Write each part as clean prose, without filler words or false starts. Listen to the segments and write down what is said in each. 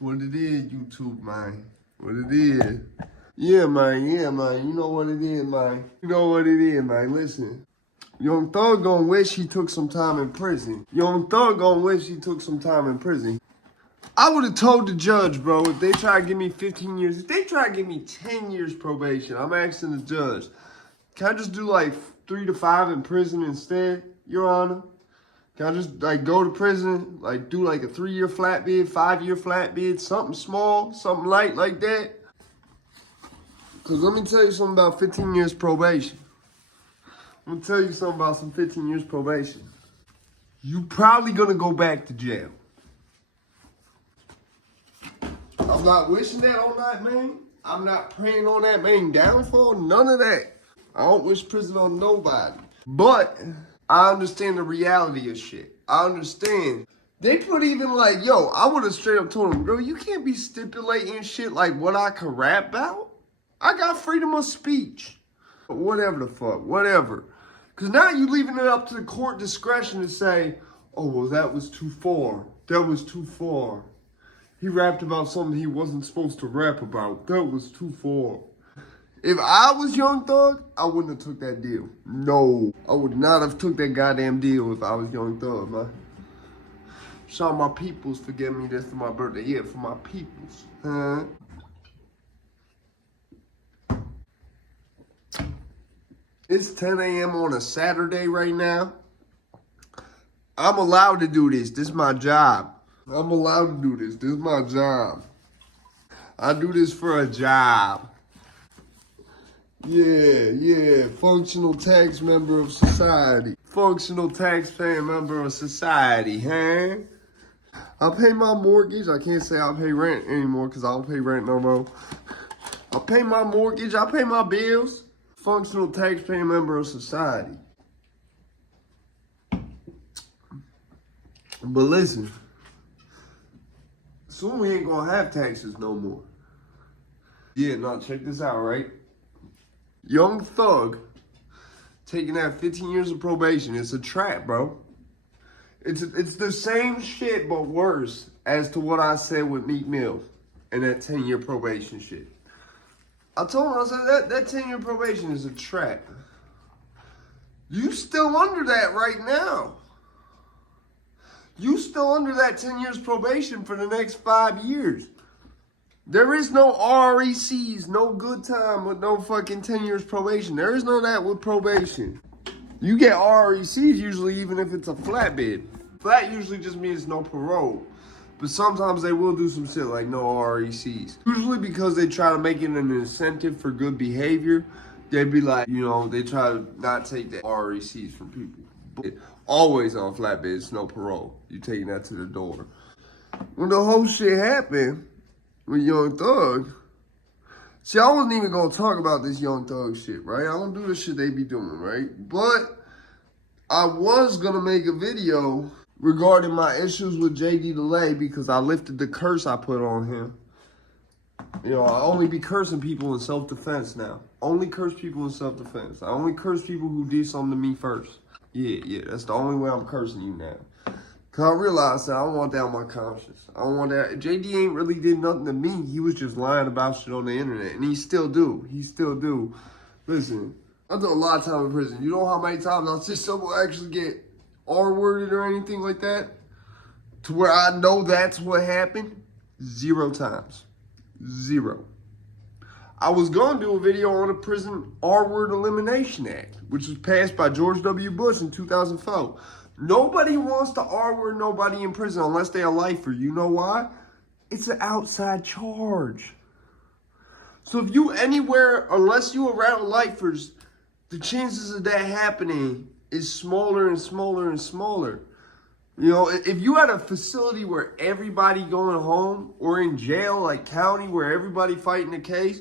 What it is, YouTube, man. What it is. Yeah, man. You know what it is, man. You know what it is, man. Listen. Young Thug gonna wish he took some time in prison. Young Thug gonna wish he took some time in prison. I would have told the judge, bro, if they try to give me 15 years, if they try to give me 10 years probation, I'm asking the judge, can I just do like 3 to 5 in prison instead, Your Honor? Can I just like go to prison, like do like a 3-year flat bid, 5-year flat bid, something small, something light like that? Because let me tell you something about 15 years probation. I'm going to tell you something about some 15 years probation. You probably going to go back to jail. I'm not wishing that on that man. I'm not praying on that man downfall. None of that. I don't wish prison on nobody. But I understand the reality of shit. I understand. They put even like, yo, I would have straight up told him, bro, you can't be stipulating shit like what I could rap about. I got freedom of speech. Whatever the fuck, whatever. Because now you're leaving it up to the court discretion to say, oh, well, that was too far. That was too far. He rapped about something he wasn't supposed to rap about. That was too far. If I was Young Thug, I wouldn't have took that deal. No, I would not have took that goddamn deal if I was Young Thug, man. Shout out my peoples for giving me this for my birthday. Yeah, for my peoples. Huh? It's 10 a.m. on a Saturday right now. I'm allowed to do this. This is my job. I'm allowed to do this. This is my job. I do this for a job. Yeah. Functional tax member of society. Functional taxpaying member of society, huh? I pay my mortgage. I can't say I pay rent anymore because I don't pay rent no more. I pay my mortgage. I pay my bills. Functional taxpaying member of society. But listen, soon we ain't gonna have taxes no more. Yeah, no, check this out, right? Young Thug taking that 15 years of probation. It's a trap, bro. It's the same shit, but worse as to what I said with Meek Mill and that 10-year probation shit. I told him, I said, that 10-year probation is a trap. You still under that right now. You still under that 10 years probation for the next 5 years. There is no RECs, no good time with no fucking 10 years probation. There is no that with probation. You get RECs usually even if it's a flat bid. Flat usually just means no parole. But sometimes they will do some shit like no RECs. Usually because they try to make it an incentive for good behavior. They'd be like, you know, they try to not take the RECs from people. But always on flat bids, no parole. You taking that to the door. When the whole shit happened with Young Thug, see, I wasn't even gonna talk about this Young Thug shit, right? I don't do the shit they be doing, right? But I was gonna make a video regarding my issues with JD DeLay because I lifted the curse I put on him. You know, I only be cursing people in self-defense now. Only curse people in self-defense. I only curse people who did something to me first. Yeah, that's the only way I'm cursing you now. Cause I realized that I don't want that on my conscience. I don't want that. JD ain't really did nothing to me. He was just lying about shit on the internet. And he still do. Listen, I done a lot of time in prison. You know how many times I see someone actually get R-worded or anything like that? To where I know that's what happened? 0 times. 0. I was going to do a video on the Prison R-Word Elimination Act, which was passed by George W. Bush in 2004. Nobody wants to R-word nobody in prison unless they're a lifer. You know why? It's an outside charge. So if you anywhere, unless you around lifers, the chances of that happening is smaller and smaller and smaller. You know, if you had a facility where everybody going home or in jail, like county, where everybody fighting the case,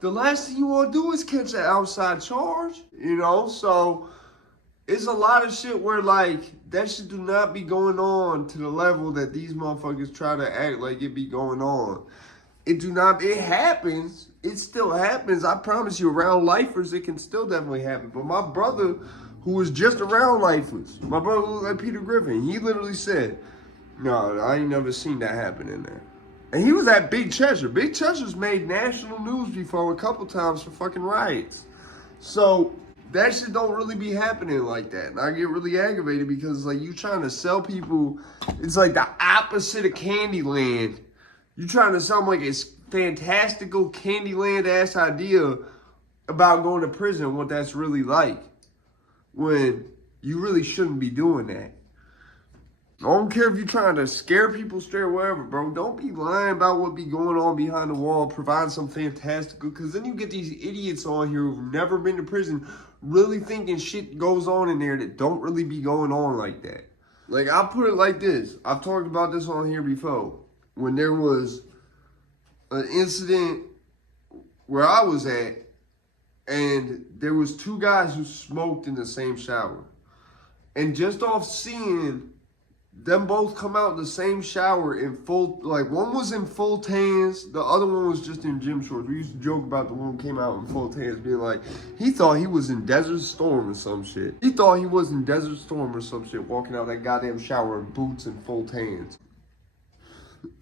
the last thing you want to do is catch an outside charge, you know? So it's a lot of shit where, like, that shit do not be going on to the level that these motherfuckers try to act like it be going on. It happens. It still happens. I promise you, around lifers, it can still definitely happen. But my brother, who was just around lifers, my brother looked like Peter Griffin. He literally said, no, I ain't never seen that happen in there. And he was at Big Cheshire. Big Cheshire's made national news before a couple times for fucking riots. So that shit don't really be happening like that. And I get really aggravated because like you trying to sell people, it's like the opposite of Candyland. You trying to sell them like it's fantastical Candyland ass idea about going to prison, what that's really like. When you really shouldn't be doing that. I don't care if you're trying to scare people straight or whatever, bro. Don't be lying about what be going on behind the wall, provide some fantastical, because then you get these idiots on here who've never been to prison really thinking shit goes on in there that don't really be going on like that. Like, I'll put it like this. I've talked about this on here before. When there was an incident where I was at, and there was two guys who smoked in the same shower. And just off seeing them both come out the same shower in full, like one was in full tans, the other one was just in gym shorts. We used to joke about the one who came out in full tans being like, he thought he was in Desert Storm or some shit. He thought he was in Desert Storm or some shit, walking out that goddamn shower in boots and full tans.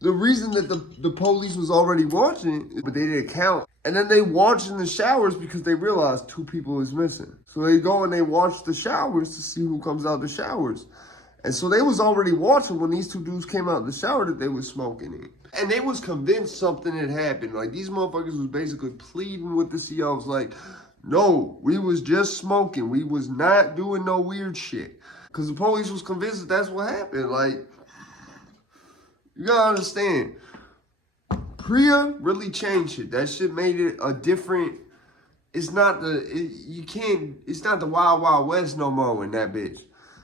The reason that the police was already watching, but they didn't count. And then they watch in the showers because they realized two people is missing. So they go and they watch the showers to see who comes out the showers. And so they was already watching when these two dudes came out the shower that they was smoking in. And they was convinced something had happened. Like, these motherfuckers was basically pleading with the COs like, no, we was just smoking. We was not doing no weird shit. Because the police was convinced that that's what happened. Like, you gotta understand. Priya really changed it. That shit made it a different, it's not the, it's not the Wild Wild West no more in that bitch.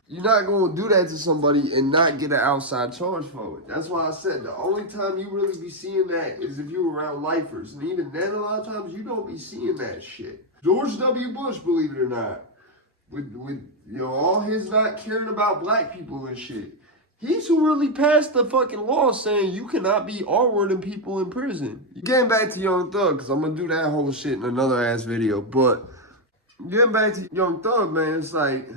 You're not going to do that to somebody and not get an outside charge for it. That's why I said the only time you really be seeing that is if you're around lifers. And even then, a lot of times, you don't be seeing that shit. George W. Bush, believe it or not, with you know, all his not caring about black people and shit, he's who really passed the fucking law saying you cannot be R-wording people in prison. Getting back to Young Thug, because I'm going to do that whole shit in another ass video. But getting back to Young Thug, man, it's like,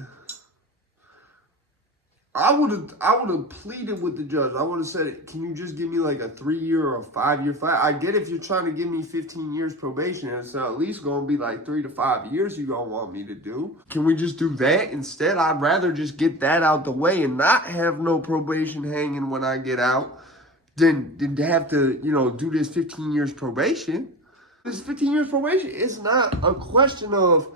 I would have pleaded with the judge. I would have said, can you just give me like a 3-year or a 5-year fight? I get if you're trying to give me 15 years probation, and it's at least going to be like 3 to 5 years you going to want me to do. Can we just do that instead? I'd rather just get that out the way and not have no probation hanging when I get out than to have to, you know, do this 15 years probation. This 15 years probation is not a question of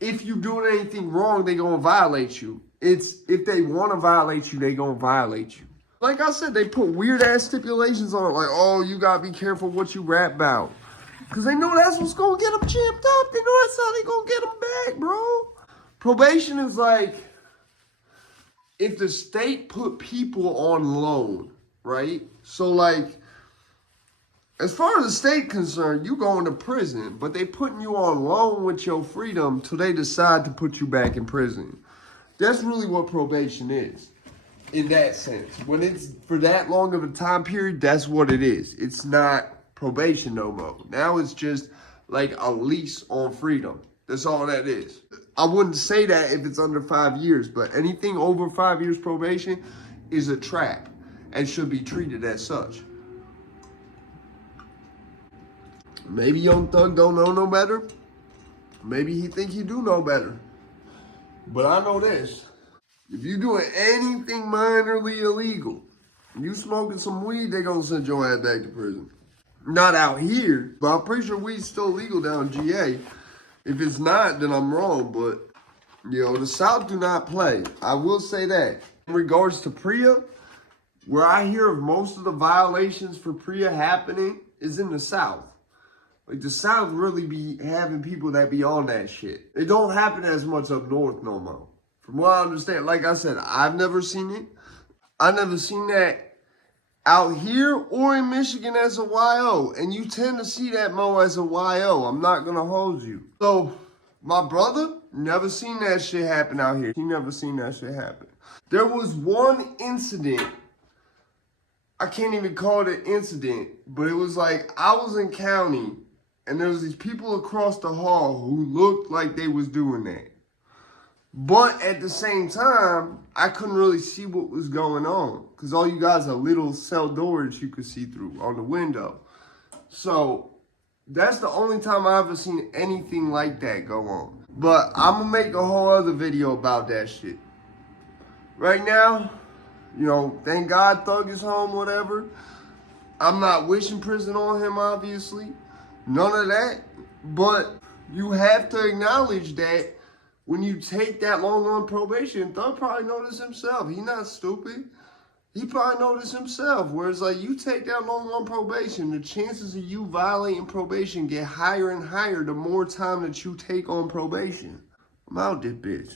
if you're doing anything wrong, they going to violate you. It's if they want to violate you, they gonna violate you. Like I said, they put weird ass stipulations on it, like, oh, you gotta be careful what you rap about. Because they know that's what's gonna get them champed up. They know that's how they gonna get them back, bro. Probation is like, if the state put people on loan, right? So like, as far as the state concerned, you going to prison, but they putting you on loan with your freedom till they decide to put you back in prison. That's really what probation is, in that sense. When it's for that long of a time period, that's what it is. It's not probation no more. Now it's just like a lease on freedom. That's all that is. I wouldn't say that if it's under 5 years, but anything over 5 years probation is a trap and should be treated as such. Maybe Young Thug don't know no better. Maybe he think he do know better. But I know this. If you doing anything minorly illegal, you smoking some weed, they gonna send your ass back to prison. Not out here, but I'm pretty sure weed's still legal down in GA. If it's not, then I'm wrong. But, you know, the South do not play. I will say that. In regards to Priya, where I hear of most of the violations for Priya happening is in the South. Like, the South really be having people that be on that shit. It don't happen as much up north no more. From what I understand, like I said, I've never seen it. I've never seen that out here or in Michigan as a YO. And you tend to see that more as a YO. I'm not going to hold you. So, my brother never seen that shit happen out here. He never seen that shit happen. There was one incident. I can't even call it an incident. But it was like, I was in county. And there was these people across the hall who looked like they was doing that. But at the same time, I couldn't really see what was going on because all you guys are little cell doors you could see through on the window. So that's the only time I ever seen anything like that go on. But I'm gonna make a whole other video about that shit. Right now, you know, thank God Thug is home, whatever. I'm not wishing prison on him, obviously. None of that. But you have to acknowledge that when you take that long on probation, Thug probably noticed himself. He not stupid. He probably noticed himself. Whereas, like, you take that long on probation, the chances of you violating probation get higher and higher the more time that you take on probation. I'm out this bitch.